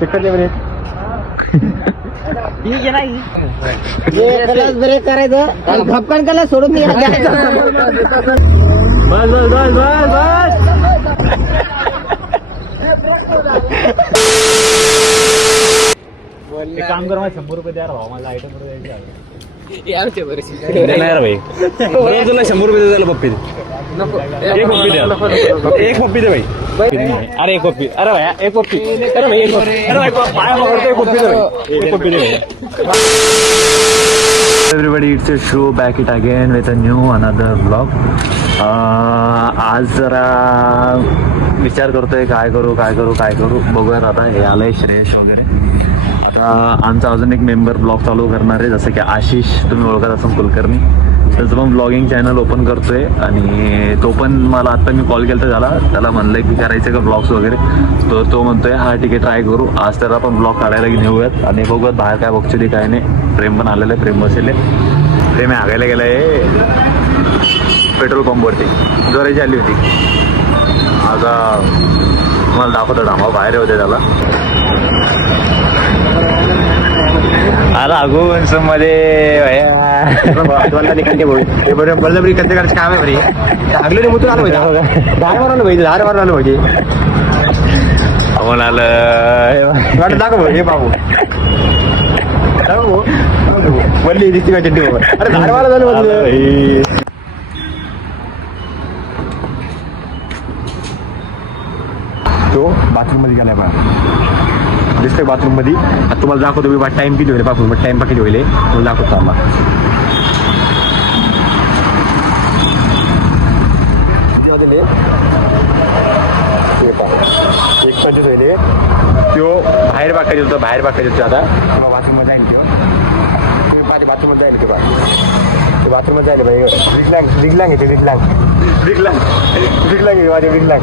चक्कर दे बरे. ठीक आहे नाही क्लच ब्रेक करायचं आणि धपकन कला सोडून द्यायचं. बस बस बस बस बस. एक काम कर, मला 100 रुपये द्या भाऊ, मला आयटम वर द्यायचे आहे. देणार भाई तुला 100 रुपये द्यायला पप्पी दे. एक पप्पी द्या, एक पप्पी दे भाई. अरे एक पप्पी, अरे भाई एक पप्पी, अरे भाई एक पप्पी, अरे भाई पाया पकडतो, एक पप्पी दे भाई, एक पप्पी दे. Everybody, it's a show back it again with a new another blog. आज जरा विचार करतोय काय करू बघूयात. आता हे आलंय श्रेयश वगैरे. आता आमचा अजून एक मेंबर ब्लॉग चालू करणार आहे, जसं की आशिष, तुम्ही ओळखत असाल, कुलकर्णी. त्याचं पण ब्लॉगिंग चॅनल ओपन करतोय आणि तो पण मला आत्ता मी कॉल केला झाला, त्याला म्हणलंय की करायचं का ब्लॉग्स वगैरे. तो म्हणतोय हा ठीक आहे ट्राय करू. आज त्याला पण ब्लॉग काढायला नेऊयात आणि बघूयात बाहेर काय बघतो काय नाही. प्रेम पण आलेलं आहे, प्रेम बसेल. प्रेम हागायला गेलं आहे पेट्रोल पंपवरती, जोराची आली होती. आता मला दाखवतो डामा बाहेर होते त्याला. अरे मध्ये बळजबरी कच्चे करायचं काम आहे बरी. लागले मुतून आलं पाहिजे, धार मारून पाहिजे, धार मारून आलं पाहिजे. आपण आलं दाखव हे बाबू, वल्ली दिसती का चड्डी बाबा. अरे धार मारा झालं. तो बाथरूम मध्ये गेलाय बा, दिसतोय बाथरूम मध्ये. आता तुम्हाला दाखवतो मी टाइम किती होईल, बाथरूम मध्ये टाइम किती होईल तुम्हाला दाखवतो. आम्हाला एक 25 होईल. तो बाहेर बाकायचा होतो, बाहेर बाकायचा होतो. आता किंवा बाथरूम मध्ये जाईल, किंवा तुम्ही पाठी बाथरूम मध्ये जाईल किंवा ते बाथरूम मध्ये जाईल भाई. विकलांग येते, विकलांग माझे विकलांग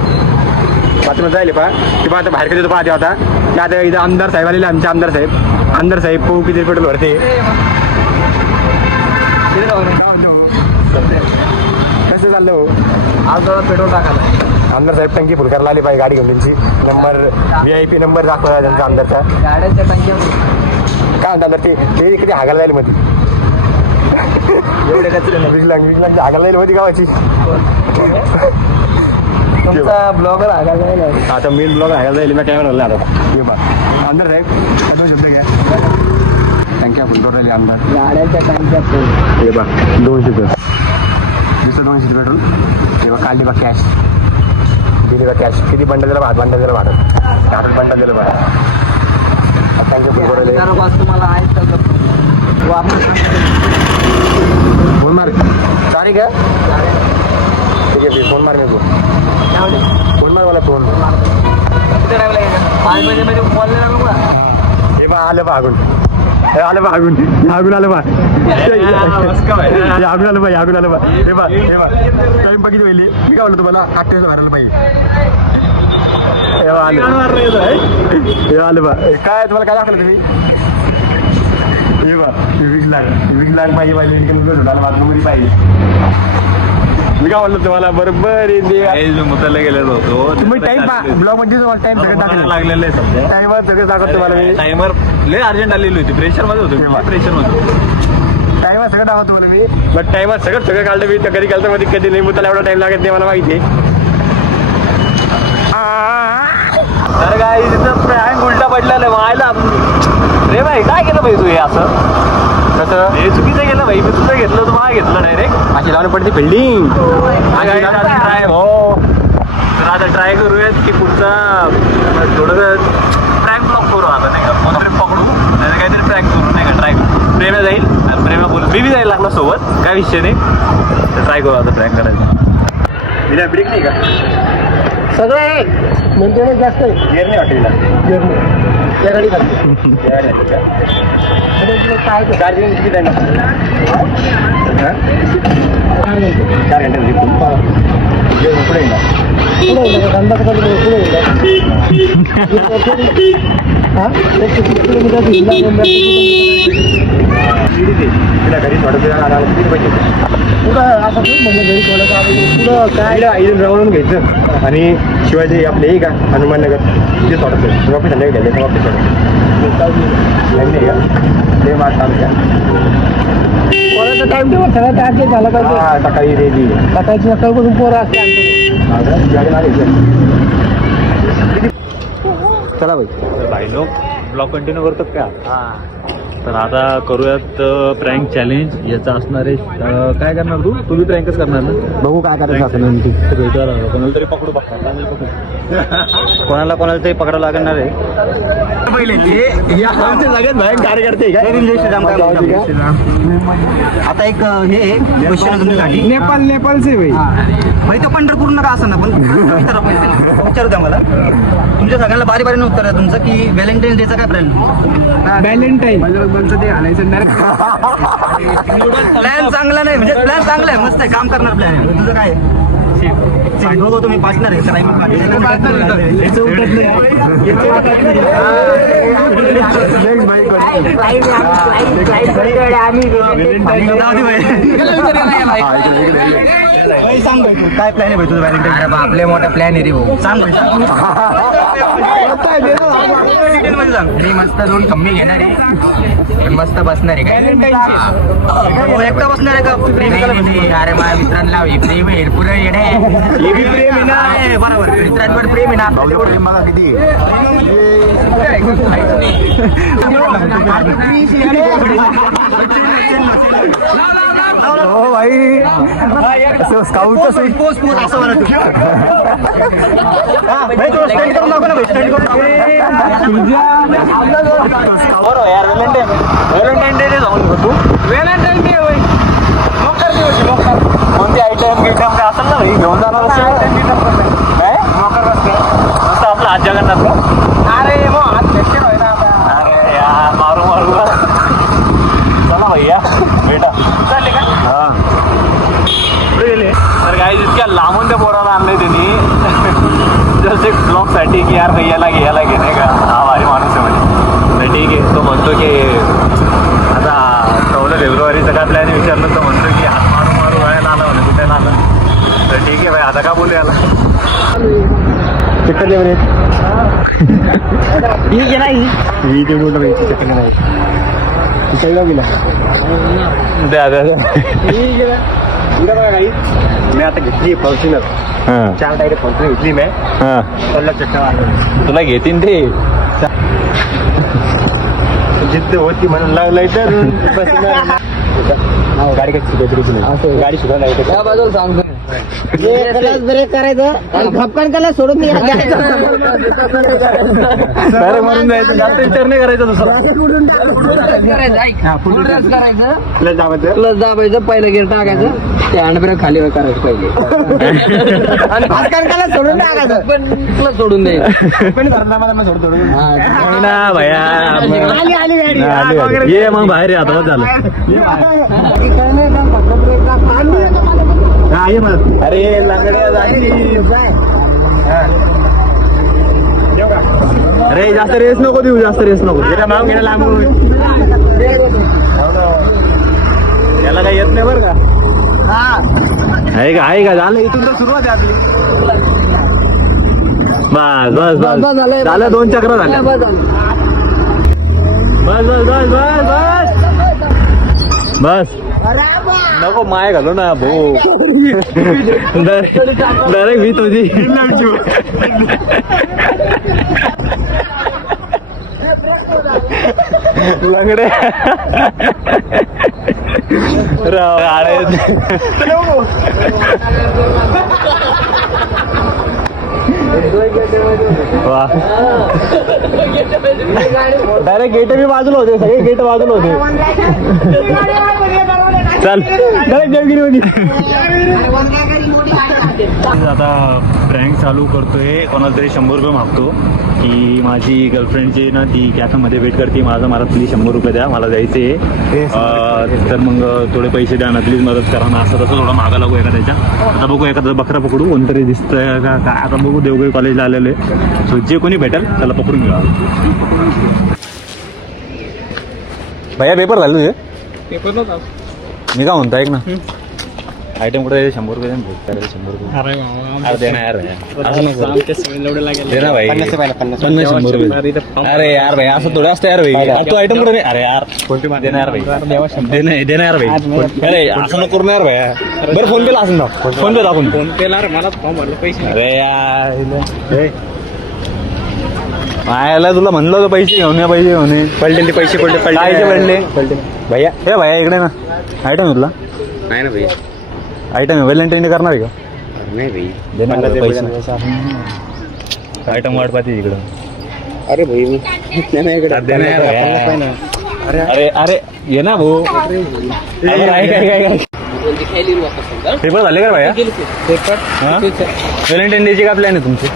बाथरूम जायले पहा. किंवा आता बाहेर कधी पाहते होता की आता इथं आमदार साहेब आलेले, आमचे आमदार साहेब पाहू किती पेट्रोल भरते. कसं चाललं हो आज थोडा पेट्रोल टाकायला. आमदार साहेब टंकी फुल करायला आली पाहिजे गाडी घेऊन. त्यांची नंबर VIP नंबर दाखवा त्यांचा आमदारचा. गाड्यांच्या टंक्या काय म्हणतात ते इकडे हागायला जाईल मध्ये. एवढे कचरे विकलांग हागायला जाईल मध्ये गावाची. तुमचा ब्लॉगर आगायला. आता मेन ब्लॉग हागायला जाईल. मी कॅमेरा लावला आता. ये बा आमदार साहेब 2 शब्द घ्या. टंक्या फुल करून राहिली आमदार. गाड्यांच्या टंक्या हे बा 200 दिसतं, 200 पेट्रोल. हे बा काढली बा कॅश, दिली बा कॅश. किती बंडल दिला भात, बंडल दिला भाडं, 8 बंडल दिलं भाडं. टंक्या फुल करून राहिले. तुम्हाला आहे फोन मार चालेल का? ठीक आहे, फोन मार. मी फोन मार मला, फोन. हे बा आलं बा आगून, आलं बा आगून, आगून आलं बा, आगून आलं बा, आगून आलं बा. हे बा टाइम बघितलं पहिले. मी काय म्हणलं तुम्हाला 8 दिवस भरायला पाहिजे. हे आलं बा. काय तुम्हाला काय दाखवलं तुम्ही? हे बा विकलांग पाहिजे पाहिजे. मी काय म्हणलं तुम्हाला बरोबर मुताला गेलेलो होतो. तुम्ही टाइम ब्लॉग मध्ये टाइम सगळं टाकलं लागलेलं आहे सध्या. टाइमर सगळं दाखवतो तुम्हाला मी. टायमर लय अर्जंट आलेली होती, प्रेशर मध्ये होतो, प्रेशर मध्ये. टाइमर सगळं दाखवतो तुम्हाला मी. बट टाइमर सगळं काढलं मी. तर कधी काढतं मध्ये कधी नाही. मुताला एवढा टाइम लागत नाही मला माहिती आहे. तर काय तिथं प्रँक उलटा पडलेलं व्हायला. रे भाई काय केलं भाई तू हे असं? कसं हे चुकीचं केलं भाई. मी तुझं घेतलं, तू मला घेतलं डायरेक्ट. अशी लावून पडते बिल्डिंग. ट्राय हो, तर आता ट्राय करूयात की पुढचा थोडंसं प्रँक ब्लॉक करू. आता नाही का कोणतरी पकडू, नाही काहीतरी प्रँक करू, नाही का ट्राय करू. प्रेमा जाईल आणि प्रेमा बोलू, मी बी जाईल लागला सोबत, काय विषय नाही. तर ट्राय करू आता प्रँक करायचं. ब्रेक नाही का? सगळं आहे मेंटेनन्स जास्त आहे. गिअर नाही वाटेल त्या गाडी घालते. चार्जिंग किती टाइम? 4 घंटे. 4 घंटे. पुढे येणार. तिला घरी थोडं किती पैसे इथून रवळून घ्यायचं आणि शिवाय जे आपले हे का हनुमाननगर ते थोडंसं वापस संध्याकाळी घ्यायचं वापस नाही का ते मार चालू टाइम टेबल सगळं टार्गेट झालं पाहिजे. का सकाळी रेडी सकाळची सकाळपासून पोरं असते चला भाई. तर भाई लोक ब्लॉग कंटिन्यू करतात का? तर आता करूयात प्रँक चॅलेंज. याचं असणार आहे काय करणार तू? तू बी प्रँकच करणार ना? बघू काय करायचं आपण कोणाला तरी पकडू बघा. कोणाला तरी पकडावं लागणार आहे. पहिले सगळ्यात भयंकर कार्यकर्ते आता एक हे क्वेश्चन तुमच्यासाठी. नेपाळचे भाई तो पंढरपूर नका असं ना पण विचारू द्या मला. तुमच्या सगळ्यांना बारी बारीने उत्तर आहे तुमचं की व्हॅलेंटाईन डेचा काय प्लॅन? व्हॅलेंटाईन ते आणायचं प्लॅन चांगला नाही म्हणजे प्लॅन चांगला आहे, मस्त आहे, काम करणार प्लॅन आहे. तुझं काय बघू तुम्ही पाचणार आहे सांग भाई काय प्लॅन आहे भाई तुझं व्हॅलेंटाईन? अरे आपले मोठा प्लॅन आहे रे भाऊ. सांग भाई मी मस्त 2 कम्मी घेणार आहे, मस्त बसणार आहे. काय एकटा बसणार आहे का? प्रेम अरे माझ्या मित्रांना प्रेम आहे पुढे येणे प्रेम आहे ना. बरोबर मित्रांवर प्रेम आहे ना. मला किती हो भाई स्काउटचं स्वीट पोस्ट असं म्हणा तू. स्टेंड करून दाखव ना भाई, स्टेंड करून व्हॅलेंटाईन डे जाऊन तू व्हॅलेंटाईन डे होय. मोकर दिवशी मोकर कोणते आयटम गिटम काय असेल ना भाई घेऊन जाणार काय मोकर रस्ते मस्त आपला हात जगन्नाथ का? अरे मग हात फ्रॅक्चर होय ना आता. अरे यार मारू चला भैया बेटा चालले का? हा पुढे गेले. तर काय इतक्या लांबून त्या पोराला आणलंय त्यांनी जस्ट एक ब्लॉगसाठी की यार भैयाला घे नाही का हा भारी माणूस आहे म्हणे. तर ठीक आहे तो म्हणतो की आता 14 फेब्रुवारीचा काय प्लॅन विचारलं तो म्हणतो की हात मारू व्हायला आला म्हणे कुठे आला. तर ठीक आहे भाई आता का बोलू याला चक्कर नाही ठीक आहे नाही. मी ते बोलतो भाई चक्कर नाही सैला गेला द्या बघा काही मी आता घेतली फॉर्च्युनर हां 4 टायर फॉर्च्युनर घेतली मी हां 16 चक्का तुला घेतीन ते जिद्द होती म्हणून लागलाय तर गाडी कशी गाडी सुद्धा नाही त्या बाजूला सांगतो क्लच ब्रेक करायचं आणि खपकन कला सोडून द्यायचं. म्हणून जायचं जास्त विचार नाही करायचा दुसरा. क्लच दाबायचं पहिलं गिअर टाकायचं ते हँड ब्रेक खाली करायचं पहिले आणि खपकन कला सोडून टाकायचं पण क्लच सोडून द्यायचं. पण धरला मला सोडतो ना भैया आली गाडी. ये मग बाहेर आता बस झालं. अरे लंगड्या अरे जास्त रेस नको देऊ जास्त रेस नको मागून गेला लांबून याला काही येत नाही बरं का. आहे का झालं इथून तर सुरुवात आहे आपली. बस झालं 2 चक्र झाल्या. बस नको माय घालो ना भाऊ डायरेक्ट मी तुझी लंगडे वा डायरेक्ट गेट बी बाजूला होते सगळे गेट बाजूला होते. चल डायरेक्ट देवगिरी आता प्रँक चालू करतोय, कोणाला तरी 100 रुपये मागतो की माझी गर्लफ्रेंडची ना ती कॅफेमध्ये वेट करते, मला प्लीज 100 रुपये द्या, मला जायचे तर मग थोडे पैसे द्या ना प्लीज, मदत करा ना, असं तसं थोडं मागा लागू एखाद्याच्या. आता बघू एखादा बकरा पकडू, कोणतरी दिसतंय का काय, आता बघू. देवगड कॉलेजला आलेले, सो जे कोणी भेटेल त्याला पकडून घेऊ. भैया पेपर झाले तुझे? पेपर नव्हता. मी काय म्हणतो ऐक ना, आयटम कुठे 100 रुपये द्या, 100 रुपये. अरे दे ना यार, असं नको दे ना भाई, 50-100 रुपये. अरे यार भाई असं थोडं असतं यार भाई, तू आयटम कुठे नाही. अरे यार दे ना यार भाई, दे ना यार भाई. अरे असं नको करू ना यार भाई. बरं फोन पेला असं ना, फोन पे दाखवून. फोन पेला मला फॉर्म भरलं पैसे. अरे यार मायाला तुला म्हणलं होतं पैसे घेऊन या, पैसे घेऊन ये. पडले ते पैसे पडले भैया. हे भैया इकडे ना, आयटम आहे तुला? नाही ना भाई, आयटम आहे, व्हॅलेंटाईन डे करणार आहे का? नाही भाई. दे ना पन्नास पैसे. रुपये. आयटम वाट पाहते इकडं. अरे भाई मी नाही इकडे. दे ना यार भैया. अरे अरे ये ना भाऊ. काय पेपर झाले का भैया? व्हॅलेंटाईन डेची का प्लॅन आहे तुमची?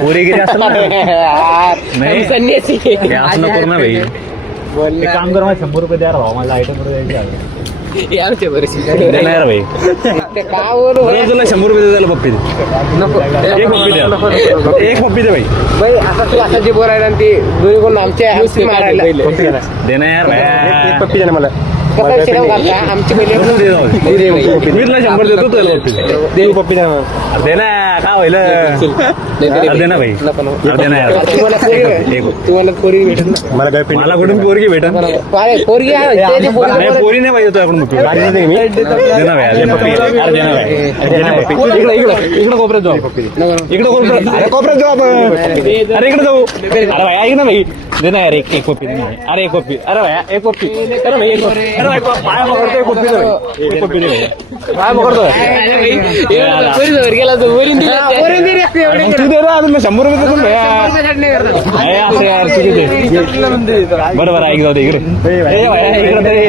पोरीगिरी असं नाही, संन्यासी. हे असं नको ना भाई. एक काम कर, मला 100 रुपये द्या भाऊ, मला आयटम वर द्यायचे. आमच्या बरेचसे दे ना यार भाई. ते का बरं बरं तुला 100 रुपये दे, त्याला पप्पी दे. नको एक पप्पी द्या, एक पप्पी दे भाई. भाई असं तू असं जे बोलायला आणि ते दोन्ही कोण आमच्या हौशी मारायला दे ना यार भाई. पप्पी द्या ना मला. कसं शिरम घालता आमची पहिले मी तुला 100 देतो, तुला पप्पी दे. देऊ पप्पी द्या ना. अरे दे ना, काय होईल? अरे दे ना भाई, अरे दे ना यार. तुम्हाला पोरी भेटत ना. मला गर्लफ्रेंड. मला कुठून पोरगी भेटन? पोरगी नाही पोरी नाही पाहिजे तुझ्याकडून पप्पी. दे ना भाई, दे पप्पी. अरे दे ना भाई, दे ना पप्पी. इकडे कोपऱ्यात जाऊ, इकडे कोपऱ्यात. अरे कोपऱ्यात जाऊ आपण. अरे इकडे जाऊ. अरे भाई ऐक ना भाई, दे ना यार एक पप्पी. अरे एक पप्पी. अरे भाई एक पप्पी. अरे भाई एक पप्पी. अरे भाई पाया पकडतो, एक पप्पी दे भाई. एक पप्पी दे भाई. पाया पकडतो. गेला तू वरून तू दे ना, तुला 100 रुपये देतो भैया. असं यार चुकीचे. बरं बरं ऐक, जाऊ दे इकडे. इकडे तरी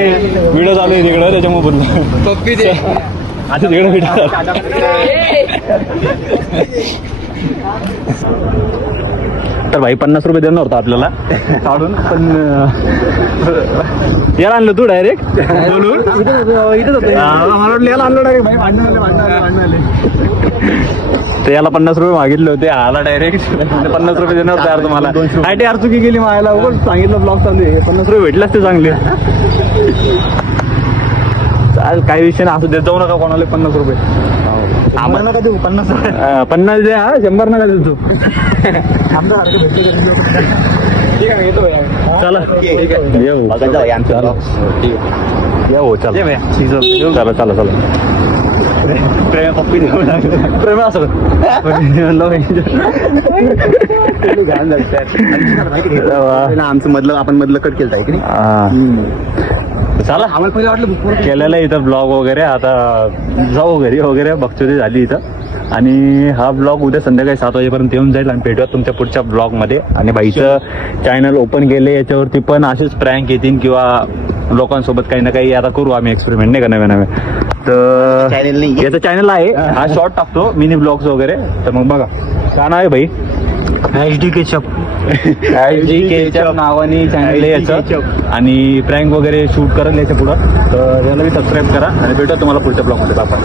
व्हिडिओ चालू आहे तिकडं, त्याच्यामुळे बोललो. पप्पी दे. आता तिकडे व्हिडिओ तर भाई 50 रुपये देणार होता आपल्याला काढून, पण याला आणलं तू डायरेक्ट बोलून. मला वाटलं याला आणलं डायरेक्ट भाई, भांडण. तर याला 50 रुपये मागितले होते, आला डायरेक्ट 50 रुपये देणार होते यार तुम्हाला. आयटी यार चुकी गेली मायाला, उगाच सांगितलं ब्लॉग चालू आहे. 50 रुपये भेटलाच ते चांगले. चाल काही विषय नाही, असं देत जाऊ नका कोणाला 50 रुपये. आम्हाला नका देऊ 50 द्या, 100 नका देऊ तू. चला हो, चला चला चला. प्रेम पप्पी देऊ लागलं, प्रेम असं आमचं मधलं, आपण मधलं कट केलं आहे की नाही. चला आम्हाला पहिले वाटलं केलेलं आहे इथं ब्लॉग वगैरे. आता जाऊ घरी वगैरे, बघतो झाली इथं. आणि हा ब्लॉग उद्या संध्याकाळी 7 वाजेपर्यंत येऊन जाईल, आणि भेटूया तुमच्या पुढच्या ब्लॉगमध्ये. आणि बाईचं चॅनल ओपन केले, याच्यावरती पण असेच प्रँक येतील किंवा लोकांसोबत काही ना काही आता करू आम्ही एक्सपेरिमेंट, नाही का, नवे नवे. तर चॅनल नाही, याचं चॅनल आहे, हा शॉर्ट टाकतो मिनी ब्लॉग्स वगैरे. तर मग बघा काय नाव आहे भाई, HD केचप. HD केचप नावाने चॅनल आहे याचं. आणि प्रँक वगैरे शूट करेल याच्या पुढं, तर याला सबस्क्राईब करा. आणि भेटूया तुम्हाला पुढच्या ब्लॉगमध्ये. आपण